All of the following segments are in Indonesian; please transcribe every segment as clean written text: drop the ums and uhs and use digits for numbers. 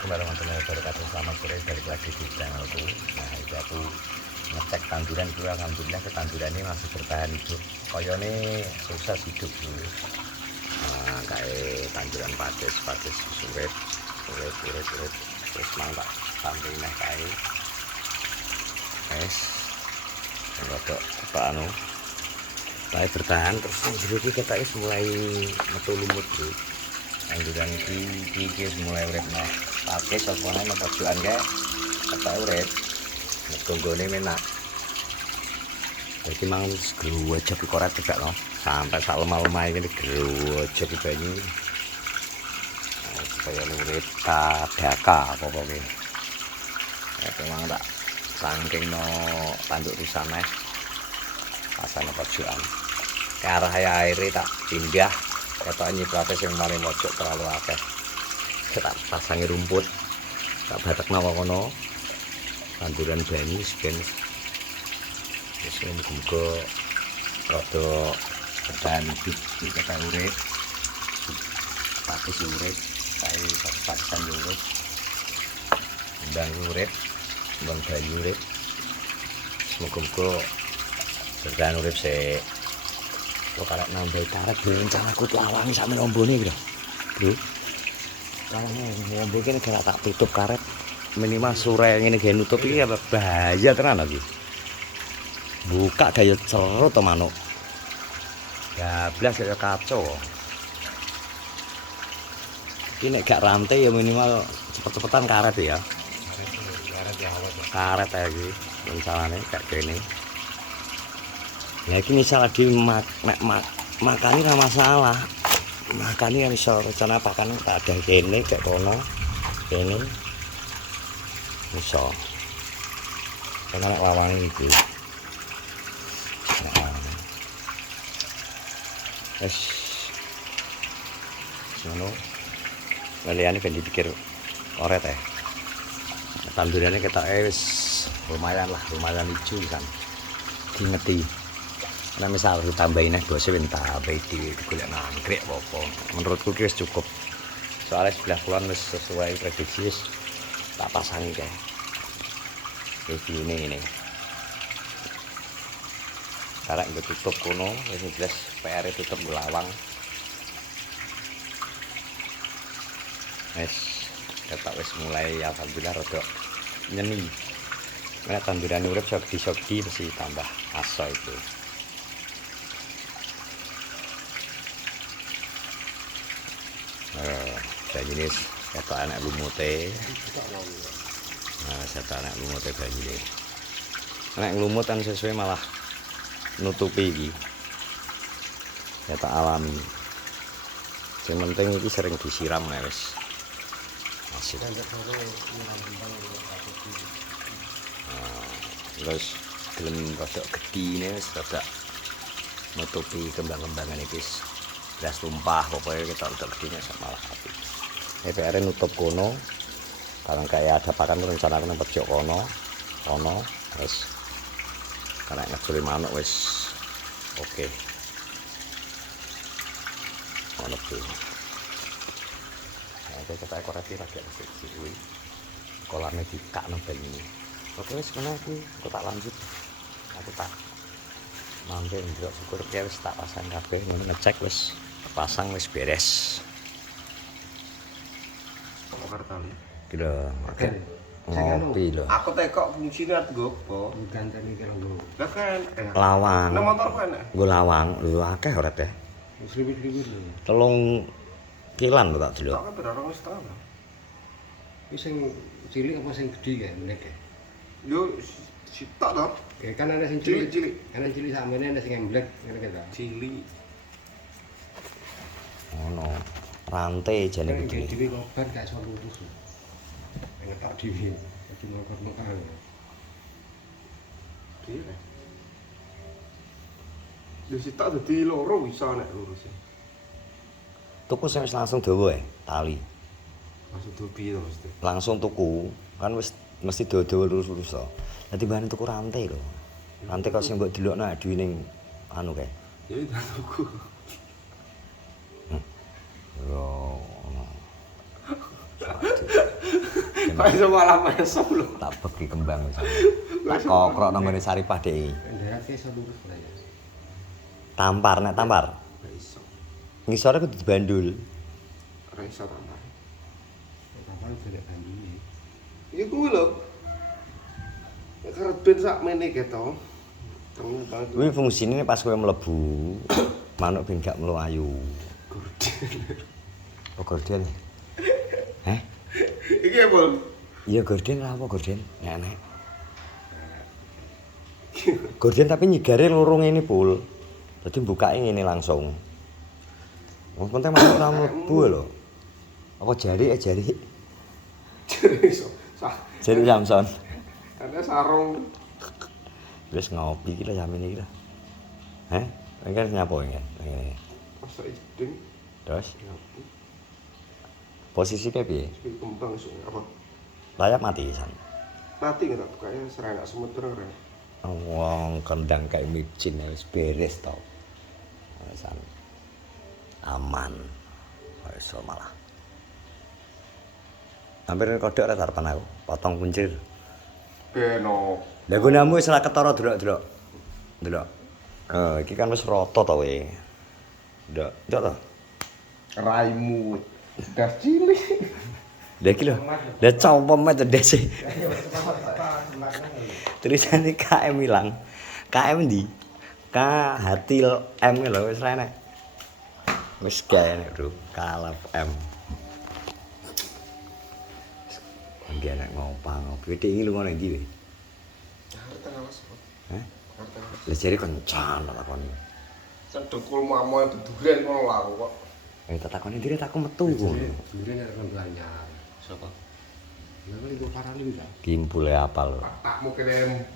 Assalamualaikum warahmatullahi wabarakatuh. Selamat sore, balik lagi di channelku. Nah, itu aku ngecek tanduran itu, alhamdulillah ketanduran ini masih bertahan hidup. Koyone sukses hidup dulu. Nah, kayak tanduran patis urip. Terus mangkak sampai nih kayak es rodok apa anu. Kayak bertahan terus jadi kita mulai metu lumut dulu. Tanduran iki mulai urip nah. Pakai sopone nang pojokan kae kata urip. Gonggone menak. Jadi mang gruwejog iki ora tegak no. Sampai sak lemah-lemah iki gruwejog banyu. Supaya urip tadaka apa pokoke. Memang tak saking no tanduk risane. Pasane pojokan. Ke arah aire tak pindah. Kata nyiplate sing paling pojok terlalu akeh. Kita pasangi rumput. Tak batekna kono. Tanduran banyu ben wis muga rada bertahan hidup kita urip. Patis urip, kae pasisan urip. Ndang urip, mbang banyu urip. Semoga bertahan urip sik. Kok karek nambah karet rencanaku lawangi sak rombone iki lho. Bro. Lawangi ngombe kene gak tak tutup karet. Minimal sore ngene ge nutup iki bahaya tenan iki. Buka gaya cerut to manuk. Gablas kaya kacau. Iki nek gak rantai ya minimal cepet-cepetan karet ya. Karet ya iki rencanane gak kene. Ya iki misal lagi makani ora masalah. Makani kan iso rencana pakan tak ada kene gak kono. Kene iso. Karena nek lawange iki. Wes. Sono. Laliane ben dipikir oret ya. Tandurannya ketoke wis lumayan hijau kan. Dingeti. Nah misal ditambahin bose ben tambahi digolek nangkrik apa. Menurutku ki wis cukup. Soalnya sebelah kulon wis sesuai prediksi wis tak pasangi kae. Iki ini. Karek nggo tutup kono wis jelas PR tutup lawang. Wis ketok wis mulai alhamdulillah rada nyeni. Nek tanduran urip sok-di mesti tambah aso itu. Banyune ketok anak lumute. Nah, ketok anak lumute banyune. Nek nglumut kan sesuai malah nutupi iki. Ketok alami. Sing penting iki sering disiram nek wis. Asik. Terus gelem rodok gedine wis rodok nutupi kembang-kembangan iki wis belas tumpah pokoknya kita rodok gedine malah apik. PR nutup kono. Kalau kayak ada pakan rencana nang pojok kono wis karena ngecuri manuk wis oke. Ono tuh. Oke kita koreki lagi sih kuwi. Kolane dikakno banyu. Oke wis ngono iki aku tak lanjut. Aku tak mampir ndelok syukur ki wis tak pasang kabeh ngono ngecek wis pasang wis beres. Kartali. Kira ngopi lho. Aku tekok fungsine arep gopo. Ganteni kira nggo. Lah kan Lawang. nang motor kan. Nggo lawang lho akeh ora teh. Wis riwit-riwit lho. 3 kilan lho tak delok. Tak kan berapa wis setengah. Wis sing cilik apa sing gedhi kae nek. Yo sitok to. Ya kan ana sing cilik. Cilik. Ana cilik sakmene ana sing emblek ngene kan. Cilik. Ono rantai jane Nek iki. dhewe ngobat gak iso lurus. Ngetok dhewe. Dadi ngokot-ngokan. Cilik. Yo sitok dadi loro bisa nek lurus. Tuku sing wis langsung dawa tali. Maksud piye to mesti? Langsung tuku kan wis mesti dawa-dawa lurus-lurus to. Dadi bahan tuku rantai lho. Rantai kok sing mbok delokno aduh ning anu kae. Ya tak tuku. Yo ono. Kok iso malah mesem lho. Tak beki kembang wis. Tak kokrok nang ngene Saripah dhek. Ndereke iso lurus lah ya. Tampar nek tampar. Gak iso. Ngisore kudu dibandul. Ora iso tambah. Kapan jelek bandinge. Ya kuwi lho. Nek karep ben sak mene keto. Terus banget. Kuwi fungsine pas kowe mlebu, manuk ben gak mlayu. Gorden. Oh gorden. Heh? Iki apa? Iya gorden lah apa gorden? Nek. Gorden tapi nyigare loro ngene pul. Dadi mbukake ngene langsung. Wong penting manuk ora mlebu lho. Apa jari? Iso. Jari Samson. Ada sarung. Wis ngopi iki lah sampeyan iki lah. Heh? Engke nyapa engke? Masa ideng. Terus Ya, posisinya piye? iki kembang iso apa? Layak mati san. Mati enggak bukanya serenak semeter ora. Wong kendang kayak micin wis beres to. San. Aman. Wis malah. Hampir kodok ora harapan aku, potong kuncir. Beno. Lah gunamu wis ora ketara delok-delok. Delok. Iki kan wis rata to we. Ndak to. Raimu. Das cilik. Lah iki lho. Lah copo met ndese. Tulisane KM ilang. KM ndi? K Hatil M lho wis ra enek. Wis gawe Bro, kalap M. Iki enek ngopi. Dhek iki lunga nang ndi we? Heh? Lah jare kencan takon. Cendekul mamo beduren kono lho aku kok. Tak takoni ndire tak metu ngono. Dure nek kon anyar. Sapa? Ya kan itu paralim ta. Kimpule apal. Takmu kene.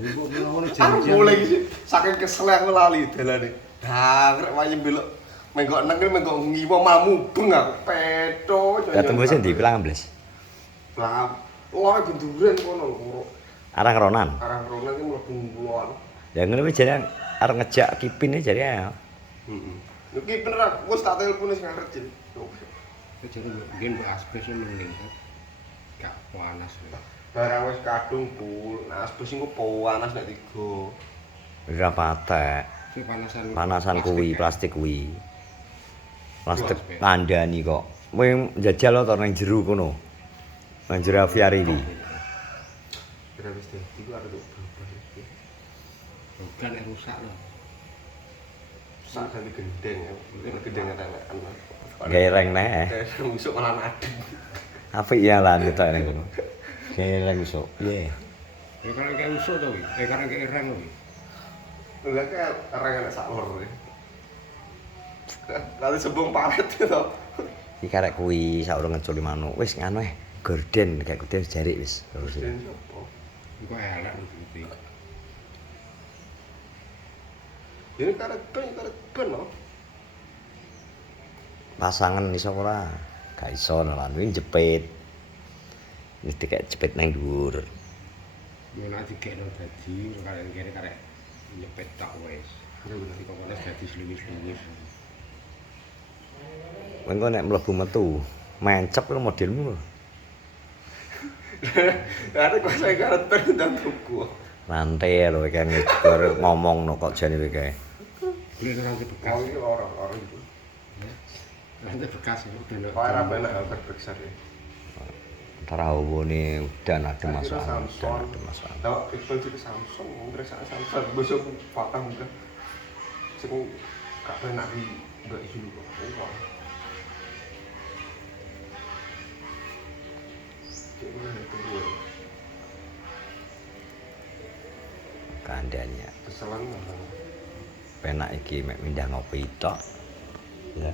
Ibu ngono Aku janjian. mulai iki saking kesel aku lali dalane. Dangrek wae belok menggok neng menggok ngiwa mamu beng aku peto. Ya tembus ndi pilang ambles? Lah, lore benduren kono karo Arang ronan. arang rono iki mlebu kulon. Ya ngene wis jare arep ngejak kipine jare ayo. Heeh. Iki bener wis tak telepon sing arep jil. Jadi mungkin mbak aspes mending gak panas. Barang wis kadung pul, nah aspes iku panas nek tiga. Ora patek. Si panasan. Panasan kuwi, plastik kuwi. Plastik kandhani kok. Kowe njajal to nang jero kono. Nang jero aviari iki. Kira wis dadi ku arep berubah iki. Bukan rusak loh. Sak ganti gendeng, gendeng tetekan. Gawe reng neh. Musuk malah adem. Apik ya lan ketok ning kono. Gawe reng iso. Piye? Ya karena kayak usuk tuh, karena kayak reng tuh. Lah kayak areng enak sak lor. Kali sembung palet to. Iki karek kuwi saurung ngeculi manuk. Wis nganu gorden kayak gede jari wis. Den sapa? Kok elek lho gitu. Ini karek ben lho. Pasangan iso ora? Gak iso lan kuwi jepit. Wis dikek jepit nang dhuwur. Yo nek dikekno dadi kalian kene karek nyepet tak wis. Jadi pokoknya dadi sluwis-sluwis. Engko nek mlebu metu, mencep lho modelmu lho. Lah kok saya karep ben dan tuku. Rantai lho kan ngomongno kok jane kowe kae. Beli nanti bekas. Oh iki orang itu. Nanti bekas itu udah. Kok ora benak berbeksar ya. Antara hubune udan ada Kira masalah. Samsung. Ada masalah. Tahu Iqbal itu Samsung, ngresek Samsung. Besok patah muka. Sing gak benak di enggak isu kok. Wah. Gimana itu gue? Kandhanya Keselan banget. penak iki mek pindah ngopi tok. Ya.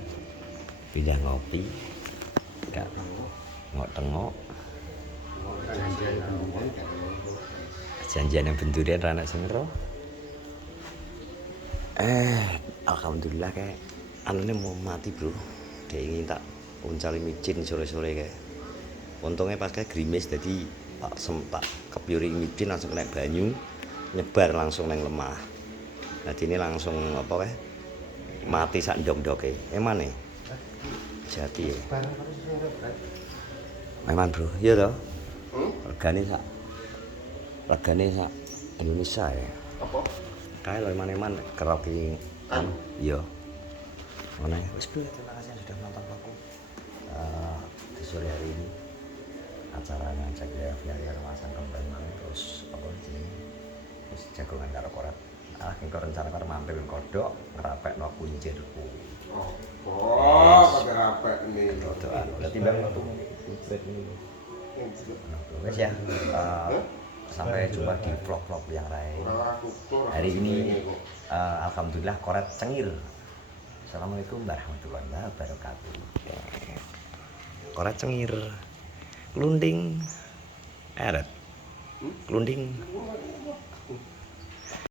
Pindah ngopi. Gak ngok-tengok. Janjian kemudian kan. Janjian yang bendurian ra nek sing ero. Alhamdulillah kayak anune mau mati, Bro. Dia ingin tak uncali micin sore-sore kayak. Untungnya pas kayak grimis jadi tak sempat kepiuri micin langsung naik banyu nyebar langsung nang lemah. Jadi ini langsung apa kayak mati sak ndok-ndoke. Emane? Jati ya. Memang bro, iya toh. Hmm? Regane sak Indonesia ya. Apa? Kayak lo eman-eman kerok iki. Kan? Iya. Mana ya? Wis bro, terima kasih yang sudah menonton vlogku. Di sore hari ini acara ngajak ya via Remasan Kembangan terus apa jenenge? Terus jagongan karo korat. Engko rencana karo mampir kodok ngrapekno kuncirku. Oh, pakai rapek nih. Kodokan. Berarti bang metu bed ini. Wes ya. Sampai jumpa di vlog-vlog yang lain. Hari ini alhamdulillah koret cengir. Assalamualaikum warahmatullahi wabarakatuh. Koret cengir. Klunding. Eret. Klunding.